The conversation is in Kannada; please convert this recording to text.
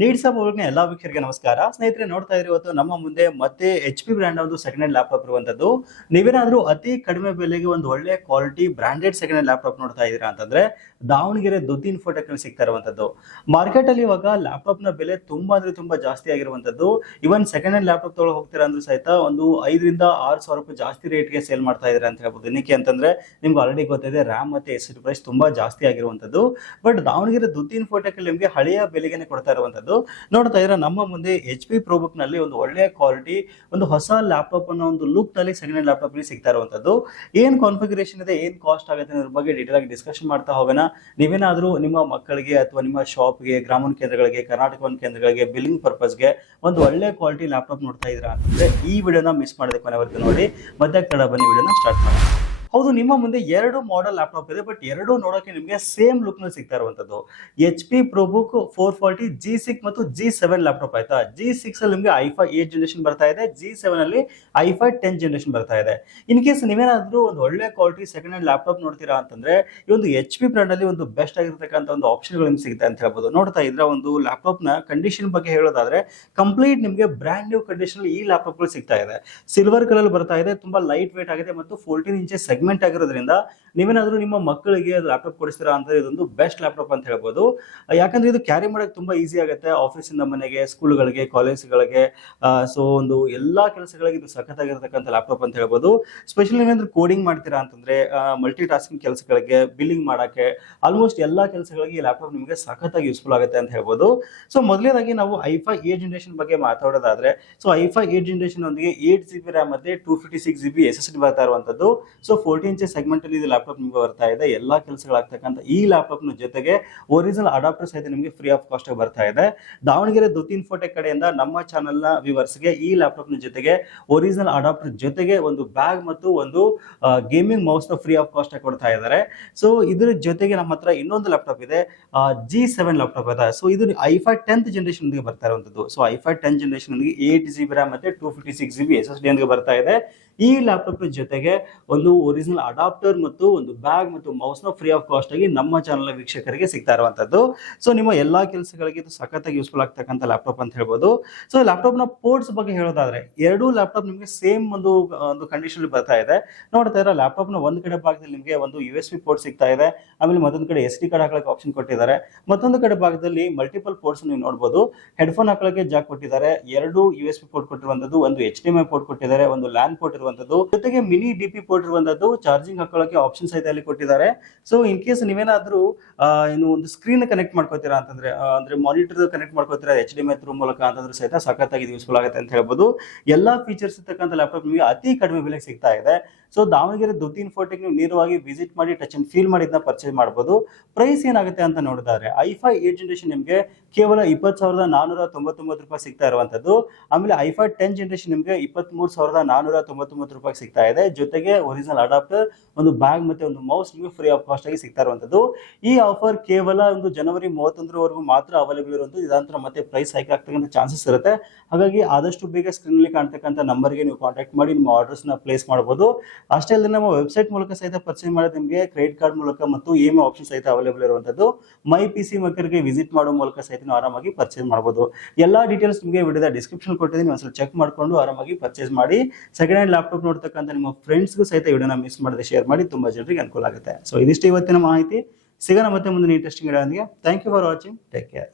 ನೀಡ್ಸ್ ಆಫ್ ವರ್ಕ್ನ ಎಲ್ಲಾ ವೀಕ್ಷಕರಿಗೆ ನಮಸ್ಕಾರ. ಸ್ನೇಹಿತರೆ, ನೋಡ್ತಾ ಇದ್ರೆ ಇವತ್ತು ನಮ್ಮ ಮುಂದೆ ಮತ್ತೆ HP ಬ್ರ್ಯಾಂಡ್ ಒಂದು ಸೆಕೆಂಡ್ ಹ್ಯಾಂಡ್ ಲ್ಯಾಪ್ಟಾಪ್ ಇರುವಂತದ್ದು. ನೀವೇನಾದ್ರೂ ಅತಿ ಕಡಿಮೆ ಬೆಲೆಗೆ ಒಂದು ಒಳ್ಳೆ quality branded second hand laptop ನೋಡ್ತಾ ಇದ್ದೀರಾ ಅಂತಂದ್ರೆ ದಾವಣಗೆರೆ ದುದ್ದಿ ಇನ್ಫೋಟೆಕ್ ಅಲ್ಲಿ ಸಿಗ್ತಾ ಇರುವಂತದ್ದು. ಮಾರ್ಕೆಟ್ ಅಲ್ಲಿ ಇವಾಗ ಲ್ಯಾಪ್ಟಾಪ್ ನ ಬೆಲೆ ತುಂಬಾ ಅಂದ್ರೆ ತುಂಬಾ ಜಾಸ್ತಿ ಆಗಿರುವಂತದ್ದು. ಇವನ್ ಸೆಕೆಂಡ್ ಹ್ಯಾಂಡ್ ಲ್ಯಾಪ್ಟಾಪ್ ತಗೊಳ್ಳೋ ಹೋಗ್ತೀರಾ ಅಂದ್ರೂ ಸಹಿತ ಒಂದು 5,000 - 6,000 ರೂಪಾಯಿ ಜಾಸ್ತಿ ರೇಟ್ಗೆ ಸೇಲ್ ಮಾಡ್ತಾ ಇದ್ದಾರೆ ಅಂತ ಹೇಳ್ಬೋದು. ಏನಕ್ಕೆ ಅಂತಂದ್ರೆ ನಿಮ್ಗೆ ಆಲ್ರೆಡಿ ಗೊತ್ತಿದೆ, ರ್ಯಾಮ್ ಮತ್ತೆ SSD ಪ್ರೈಸ್ ತುಂಬಾ ಜಾಸ್ತಿ ಆಗಿರುವಂತದ್ದು. ಬಟ್ ದಾವಣಗೆರೆ ದುದ್ದಿ ಇನ್ಫೋಟೆಕ್ ಅಲ್ಲಿ ನಿಮಗೆ ಹಳೆಯ ಬೆಲೆಗೆ ಕೊಡ್ತಾ ಇರುವಂತದ್ದು. ನೋಡ್ತಾ ಇದ್ರೆ ನಮ್ಮ ಮುಂದೆ HP ProBook ನಲ್ಲಿ ಒಂದು ಒಳ್ಳೆಯ ಕ್ವಾಲಿಟಿ ಒಂದು ಹೊಸ ಲ್ಯಾಪ್ಟಾಪ್ ಅನ್ನೋ ಒಂದು ಲುಕ್ ನಲ್ಲಿ ಸೆಕೆಂಡ್ ಹ್ಯಾಂಡ್ ಲ್ಯಾಪ್ಟಾಪ್ ನಲ್ಲಿ ಸಿಗ್ತಾ ಇರುವಂತದ್ದು. ಏನ್ ಕಾನ್ಫಿಗರೇಷನ್ ಇದೆ, ಏನ್ ಕಾಸ್ಟ್ ಆಗುತ್ತೆ ಅನ್ನೋದ್ರ ಬಗ್ಗೆ ಡೀಟೇಲ್ ಆಗಿ ಡಿಸ್ಕಷನ್ ಮಾಡ್ತಾ ಹೋಗೋಣ. ನೀವೇನಾದ್ರೂ ನಿಮ್ಮ ಮಕ್ಕಳಿಗೆ ಅಥವಾ ನಿಮ್ಮ ಶಾಪ್ಗೆ, ಗ್ರಾಮೀಣ ಕೇಂದ್ರಗಳಿಗೆ, ಕರ್ನಾಟಕ ಕೇಂದ್ರಗಳಿಗೆ, ಬಿಲ್ಲಿಂಗ್ ಪರ್ಪಸ್ಗೆ ಒಂದು ಒಳ್ಳೆ ಕ್ವಾಲಿಟಿ ಲ್ಯಾಪ್ಟಾಪ್ ನೋಡ್ತಾ ಇದ್ದೀರಾ ಅಂತಂದ್ರೆ ಈ ವಿಡಿಯೋನ ಮಿಸ್ ಮಾಡದೆ ಕೊನೆವರೆಗೂ ನೋಡಿ. ಮತ್ತೆ ಕನ್ನಡ ಬನ್ನಿ ವಿಡಿಯೋನ ಸ್ಟಾರ್ಟ್ ಮಾಡೋಣ. ಹೌದು, ನಿಮ್ಮ ಮುಂದೆ ಎರಡು ಮಾಡೆಲ್ ಲ್ಯಾಪ್ಟಾಪ್ ಇದೆ, ಬಟ್ ಎರಡು ನೋಡೋಕೆ ನಿಮಗೆ ಸೇಮ್ ಲುಕ್ ನಲ್ಲಿ ಸಿಗ್ತಾ ಇರುವಂತದ್ದು. HP ProBook 440 G6 ಮತ್ತು G7 ಲ್ಯಾಪ್ಟಾಪ್ ಆಯ್ತಾ. G6 ಅಲ್ಲಿ ನಿಮಗೆ i5 8 ಜನರೇಷನ್ ಬರ್ತಾ ಇದೆ, G7 ಅಲ್ಲಿ i5 10 ಜನರೇಷನ್ ಬರ್ತಾ ಇದೆ. ಇನ್ ಕೇಸ್ ನೀವೇನಾದ್ರೂ ಒಂದು ಒಳ್ಳೆ ಕ್ವಾಲಿಟಿ ಸೆಕೆಂಡ್ ಹ್ಯಾಂಡ್ ಲ್ಯಾಪ್ಟಾಪ್ ನೋಡ್ತೀರಾ ಅಂತಂದ್ರೆ ಈ ಒಂದು HP ಬ್ರ್ಯಾಂಡ್ ಅಲ್ಲಿ ಒಂದು ಬೆಸ್ಟ್ ಆಗಿರ್ತಕ್ಕಂಥ ಒಂದು ಆಪ್ಷನ್ಗಳು ನಿಮ್ಗೆ ಸಿಗುತ್ತೆ ಅಂತ ಹೇಳ್ಬೋದು. ನೋಡ್ತಾ ಇದ್ರೆ ಒಂದು ಲ್ಯಾಪ್ಟಾಪ್ ನ ಕಂಡೀಷನ್ ಬಗ್ಗೆ ಹೇಳೋದಾದ್ರೆ ಕಂಪ್ಲೀಟ್ ನಿಮಗೆ ಬ್ರ್ಯಾಂಡ್ ನ್ಯೂ ಕಂಡೀಷನ್ ಈ ಲ್ಯಾಪ್ಟಾಪ್ ಗಳು ಸಿಗ್ತಾ ಇದೆ. ಸಿಲ್ವರ್ ಕಲರ್ ಬರ್ತಾ ಇದೆ, ತುಂಬಾ ಲೈಟ್ ವೇಟ್ ಆಗಿದೆ ಮತ್ತು 14 ಇಂಚಸ್ ಸೆಗ್ಮೆಂಟ್ ಆಗಿರೋದ್ರಿಂದ ನೀವೇನಾದ್ರೂ ನಿಮ್ಮ ಮಕ್ಕಳಿಗೆ ಲ್ಯಾಪ್ಟಾಪ್ ಕೊಡಿಸ್ತೀರಾ ಅಂದ್ರೆ ಇದೊಂದು ಬೆಸ್ಟ್ ಲ್ಯಾಪ್ಟಾಪ್ ಅಂತ ಹೇಳ್ಬೋದು. ಯಾಕಂದ್ರೆ ಇದು ಕ್ಯಾರಿ ಮಾಡಕ್ಕೆ ತುಂಬಾ ಈಸಿ ಆಗುತ್ತೆ. ಆಫೀಸ್ ಇಂದ ಮನೆಗೆ, ಸ್ಕೂಲ್ಗಳಿಗೆ, ಕಾಲೇಜ್ಗಳಿಗೆ, ಸೊ ಒಂದು ಎಲ್ಲಾ ಕೆಲಸಗಳಿಗೆ ಇದು ಸಖತ್ತಾಗಿರ್ತಕ್ಕಂಥ ಲ್ಯಾಪ್ಟಾಪ್ ಅಂತ ಹೇಳ್ಬೋದು. ಸ್ಪೆಷಲಿ ನೀವೇನಾದ್ರೂ ಕೋಡಿಂಗ್ ಮಾಡ್ತೀರಾ ಅಂತಂದ್ರೆ ಮಲ್ಟಿ ಟಾಸ್ಕಿಂಗ್ ಕೆಲಸಗಳಿಗೆ, ಬಿಲ್ಲಿಂಗ್ ಮಾಡಕ್ಕೆ, ಆಲ್ಮೋಸ್ಟ್ ಎಲ್ಲಾ ಕೆಲಸಗಳಿಗೆ ಈ ಲ್ಯಾಪ್ಟಾಪ್ ನಿಮಗೆ ಸಖತ್ತಾಗಿ ಯೂಸ್ಫುಲ್ ಆಗುತ್ತೆ ಅಂತ ಹೇಳ್ಬೋದು. ಸೊ ಮೊದಲನೇದಾಗಿ ನಾವು i5 8 ಜನರೇಷನ್ ಬಗ್ಗೆ ಮಾತಾಡೋದಾದ್ರೆ, ಸೊ i5 8 ಜನರೇಷನ್ ಒಂದಿಗೆ 8GB ರ್ಯಾಮ್ ಮತ್ತೆ 256GB SSD ಬರ್ತಾ ಇರುವಂತದ್ದು. ಸೊ 14 ಇಂಚ್ ಸೆಗ್ಮೆಂಟ್ ಅಲ್ಲಿ ಇದು ಲ್ಯಾಪ್ಟಾಪ್ ನಿಮಗೆ ಬರ್ತಾ ಇದೆ. ಎಲ್ಲಾ ಕೆಲಸಗಳಾಗ್ತಕ್ಕಂಥ ಈ ಲ್ಯಾಪ್ಟಾಪ್ ನ ಜೊತೆಗೆ ಒರಿಜಿನಲ್ ಅಡಾಪ್ಟರ್ ಸಹಿತ ನಿಮಗೆ ಫ್ರೀ ಆಫ್ ಕಾಸ್ಟ್ ಆಗಿ ಬರ್ತಾ ಇದೆ. ದಾವಣಗೆರೆ ದುದ್ದಿ ಇನ್ಫೋಟೆಕ್ ಕಡೆಯಿಂದ ನಮ್ಮ ಚಾನೆಲ್ ನ ವ್ಯೂವರ್ಸ್ ಗೆ ಈ ಲ್ಯಾಪ್ಟಾಪ್ ನ ಜೊತೆಗೆ ಒರಿಜಿನಲ್ ಅಡಾಪ್ಟರ್ ಜೊತೆಗೆ ಒಂದು ಬ್ಯಾಗ್ ಮತ್ತು ಒಂದು ಗೇಮಿಂಗ್ ಮೌಸ್ ನ ಫ್ರೀ ಆಫ್ ಕಾಸ್ಟ್ ಆಗಿ ಕೊಡ್ತಾ ಇದ್ದಾರೆ. ಸೊ ಇದ್ರ ಜೊತೆಗೆ ನಮ್ಮ ಹತ್ರ ಇನ್ನೊಂದು ಲ್ಯಾಪ್ಟಾಪ್ ಇದೆ, G7 ಲ್ಯಾಪ್ಟಾಪ್ ಇದೆ. ಸೊ ಇದು i5 10th ಜನರೇಷನ್ ಗೆ ಬರ್ತಾ ಇರುವಂತದ್ದು. So i5 10 generation 8GB RAM ಮತ್ತೆ 256GB SSD ಬರ್ತಾ ಇದೆ. ಈ ಲ್ಯಾಪ್ಟಾಪ್ ಜೊತೆಗೆ ಒಂದು ಒರಿಜಿನಲ್ ಅಡಾಪ್ಟರ್ ಮತ್ತು ಒಂದು ಬ್ಯಾಗ್ ಮತ್ತು ಮೌಸ್ ನ ಫ್ರೀ ಆಫ್ ಕಾಸ್ಟ್ ಆಗಿ ನಮ್ಮ ಚಾನೆಲ್ ವೀಕ್ಷಕರಿಗೆ ಸಿಗ್ತಾ ಇರುವಂತದ್ದು. ಸೊ ನಿಮ್ಮ ಎಲ್ಲಾ ಕೆಲಸಗಳಿಗೆ ಇದು ಸಖತ್ತಾಗಿ ಯೂಸ್ಫುಲ್ ಆಗ್ತಕ್ಕಂಥ ಲ್ಯಾಪ್ಟಾಪ್ ಅಂತ ಹೇಳ್ಬೋದು. ಸೊ ಲ್ಯಾಪ್ಟಾಪ್ ನ ಪೋರ್ಟ್ಸ್ ಬಗ್ಗೆ ಹೇಳೋದಾದ್ರೆ ಎರಡು ಲ್ಯಾಪ್ಟಾಪ್ ನಿಮಗೆ ಸೇಮ್ ಒಂದು ಕಂಡೀಷನ್ ಬರ್ತಾ ಇದೆ. ನೋಡ್ತಾ ಇದ್ರೆ ಲ್ಯಾಪ್ಟಾಪ್ ನ ಒಂದ್ ಕಡೆ ಭಾಗದಲ್ಲಿ ನಿಮಗೆ ಒಂದು USB ಪೋರ್ಟ್ ಸಿಗ್ತಾ ಇದೆ, ಆಮೇಲೆ ಮತ್ತೊಂದು ಕಡೆ SD ಕಾರ್ಡ್ ಹಾಕಲಿಕ್ಕೆ ಆಪ್ಷನ್ ಕೊಟ್ಟಿದ್ದಾರೆ. ಮತ್ತೊಂದು ಕಡೆ ಭಾಗದಲ್ಲಿ ಮಲ್ಟಿಪಲ್ ಪೋರ್ಟ್ಸ್ ನೀವು ನೋಡಬಹುದು. ಹೆಡ್ಫೋನ್ ಹಾಕಲಿಕ್ಕೆ ಜಾಕ್ ಕೊಟ್ಟಿದ್ದಾರೆ, ಎರಡು USB ಪೋರ್ಟ್ ಕೊಟ್ಟಿರುವಂತದ್ದು, ಒಂದು HDMI ಪೋರ್ಟ್ ಕೊಟ್ಟಿದ್ದಾರೆ, ಒಂದು LAN ಪೋರ್ಟ್ ಇರುವಂತದ್ದು, ಜೊತೆಗೆ ಮಿನಿ DP ಪೋರ್ಟ್ ಇರುವಂತದ್ದು, ಚಾರ್ಜಿಂಗ್ ಹಾಕೊಳ್ಳೋಕೆ ಆಪ್ಷನ್ ಸಹಿತ ಅಲ್ಲಿ ಕೊಟ್ಟಿದ್ದಾರೆ. ಸೊ ಇನ್ ಕೇಸ್ ನೀವೇನಾದ್ರೂ ಏನು ಒಂದು ಸ್ಕ್ರೀನ್ ಕನೆಕ್ಟ್ ಮಾಡ್ಕೋತೀರಾ ಅಂತಂದ್ರೆ ಅಂದ್ರೆ ಮಾನಿಟರ್ ಕನೆಕ್ಟ್ ಮಾಡ್ಕೋತೀರಾ HDMI ಥ್ರೂ ಮೂಲಕ ಅಂತಂದ್ರೆ ಸಹಿತ ಸಖತ್ತಾಗಿ ಯೂಸ್ಫುಲ್ ಆಗುತ್ತೆ ಅಂತ ಹೇಳ್ಬೋದು. ಎಲ್ಲಾ ಫೀಚರ್ಸ್ ಇರ್ತಕ್ಕಂಥ ಲ್ಯಾಪ್ಟಾಪ್ ನಿಮಗೆ ಅತಿ ಕಡಿಮೆ ಬೆಲೆಗೆ ಸಿಗ್ತಾ ಇದೆ. ಸೊ ದಾವಣಗೆರೆ ದುದ್ದಿ ಇನ್ಫೋಟೆಕ್ ನೀವು ನೇರವಾಗಿ ವಿಸಿಟ್ ಮಾಡಿ ಟಚ್ ಅಂಡ್ ಫೀಲ್ ಮಾಡಿ ಇದನ್ನ ಪರ್ಚೇಸ್ ಮಾಡಬಹುದು. ಪ್ರೈಸ್ ಏನಾಗುತ್ತೆ ಅಂತ ನೋಡಿದ್ರೆ i5 8 ಜನರೇಷನ್ ನಿಮಗೆ ಕೇವಲ 20,499 ರೂಪಾಯಿ ಸಿಗ್ತಾ ಇರುವಂತದ್ದು. ಆಮೇಲೆ i5 10 ಜನರೇಷನ್ ನಿಮಗೆ 23,499 ರೂಪಾಯಿ ಸಿಗ್ತಾ ಇದೆ. ಜೊತೆಗೆ ಒರಿಜಿನಲ್ ಅಡಾಪ್ಟರ್, ಒಂದು ಬ್ಯಾಗ್ ಮತ್ತೆ ಒಂದು ಮೌಸ್ ನಿಮಗೆ ಫ್ರೀ ಆಫ್ ಕಾಸ್ಟ್ ಆಗಿ ಸಿಗ್ತಾ ಇರುವಂತದ್ದು. ಈ ಆಫರ್ ಕೇವಲ ಒಂದು ಜನವರಿ 31 ವರೆಗೂ ಮಾತ್ರ ಅವೈಲೇಬಲ್ ಇರುವಂತದ್ದು. ಇದಂತರ ಮತ್ತೆ ಪ್ರೈಸ್ ಹೈಕ್ ಆಗ್ತಕ್ಕಂಥ ಚಾನ್ಸಸ್ ಇರುತ್ತೆ. ಹಾಗಾಗಿ ಆದಷ್ಟು ಬೇಗ ಸ್ಕ್ರೀನ್ ಅಲ್ಲಿ ಕಾಣ್ತಕ್ಕಂಥ ನಂಬರ್ಗೆ ನೀವು ಕಾಂಟ್ಯಾಕ್ಟ್ ಮಾಡಿ ನಿಮ್ಮ ಆರ್ಡರ್ಸ್ ನ ಪ್ಲೇಸ್ ಮಾಡಬಹುದು. ಅಷ್ಟೇ ಅಲ್ಲದೆ ನಮ್ಮ ವೆಬ್ಸೈಟ್ ಮೂಲಕ ಸಹಿತ ಪರ್ಚೇಸ್ ಮಾಡೋದು ನಿಮಗೆ ಕ್ರೆಡಿಟ್ ಕಾರ್ಡ್ ಮೂಲಕ ಮತ್ತು EMI ಆಪ್ಷನ್ ಸಹಿತ ಅವೈಲೇಬಲ್ ಇರುವಂತದ್ದು. ಮೈ PC ಮೇಕರ್ಗೆ ವಿಸಿಟ್ ಮಾಡೋ ಮೂಲಕ ಸಹಿತ ನೀವು ಆರಾಮಾಗಿ ಪರ್ಚೇಸ್ ಮಾಡಬಹುದು. ಎಲ್ಲಾ ಡೀಟೇಲ್ಸ್ ನಿಮಗೆ ವಿಡಿಯೋದ ಡಿಸ್ಕ್ರಿಪ್ಷನ್ ಕೊಟ್ಟಿದ್ದೀನಿ, ಒಂದ್ಸಲ ಚೆಕ್ ಮಾಡ್ಕೊಂಡು ಆರಾಮಾಗಿ ಪರ್ಚೇಸ್ ಮಾಡಿ. ಸೆಕೆಂಡ್ ಹ್ಯಾಂಡ್ ಲ್ಯಾಪ್ಟಾಪ್ ನೋಡ್ತಕ್ಕಂಥ ನಿಮ್ಮ ಫ್ರೆಂಡ್ಸ್ಗೂ ಸಹಿತ ವಿಡಿಯೋನ ಮಿಸ್ ಮಾಡದೆ ಶೇರ್ ಮಾಡಿ, ತುಂಬಾ ಜನರಿಗೆ ಅನುಕೂಲ ಆಗುತ್ತೆ. ಸೊ ಇದಿಷ್ಟು ಇವತ್ತಿನ ಮಾಹಿತಿ. ಸಿಗೋಣ ಮತ್ತೆ ಮುಂದಿನ ಇಂಟ್ರೆಸ್ಟಿಂಗ್ ವಿಡಿಯೋದೊಂದಿಗೆ. Thank you for watching. Take care.